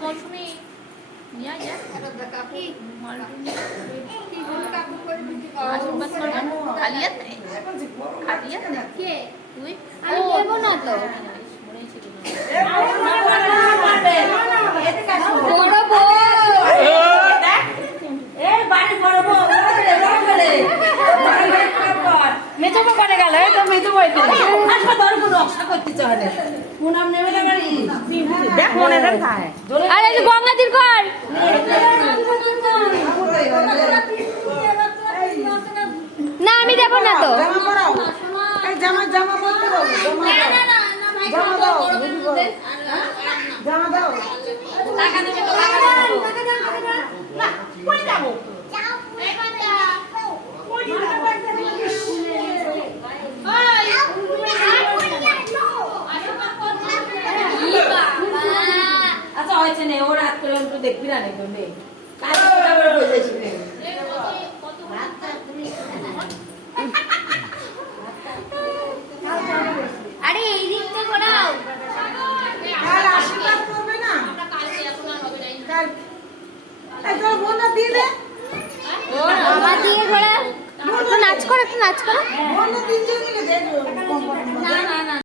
মৌসুমি নিয়ে আয় আশীর্বাদ করবেন খালিয়াত খালিয়াত কে তুই আমি দেব না তো বড় বউ এই বাড়ি বড় বউ মেজো বউ করে গেল এই তো মেজো বউ করে আসলে বড় বউ রক্ষা করতে চায় না মুনাম নেবে না গাড়ি দেখ মনে দেখ আরে এই গঙ্গাদির কর না আমি দেব না তো জামা জামা বলতে বলো জামা দাও জামা দাও টাকা দেবে তো টাকা দাও না কই যাব যাও এই বাচ্চা কই যাব আচ্ছা হয়েছে না ও রাত করে একটু দেখবি না নাকি মেয়ে কাল করে বলেছি আরে এই দিকটা করাও কাল আশীর্বাদ করবে না আমরা কালকে এখন আর হবে না কাল এই তোর বোনটা দিয়ে দে বাবা দিয়ে ঘোড়া একটু নাচ করো বোনটা তিনজন মিলে দে না না না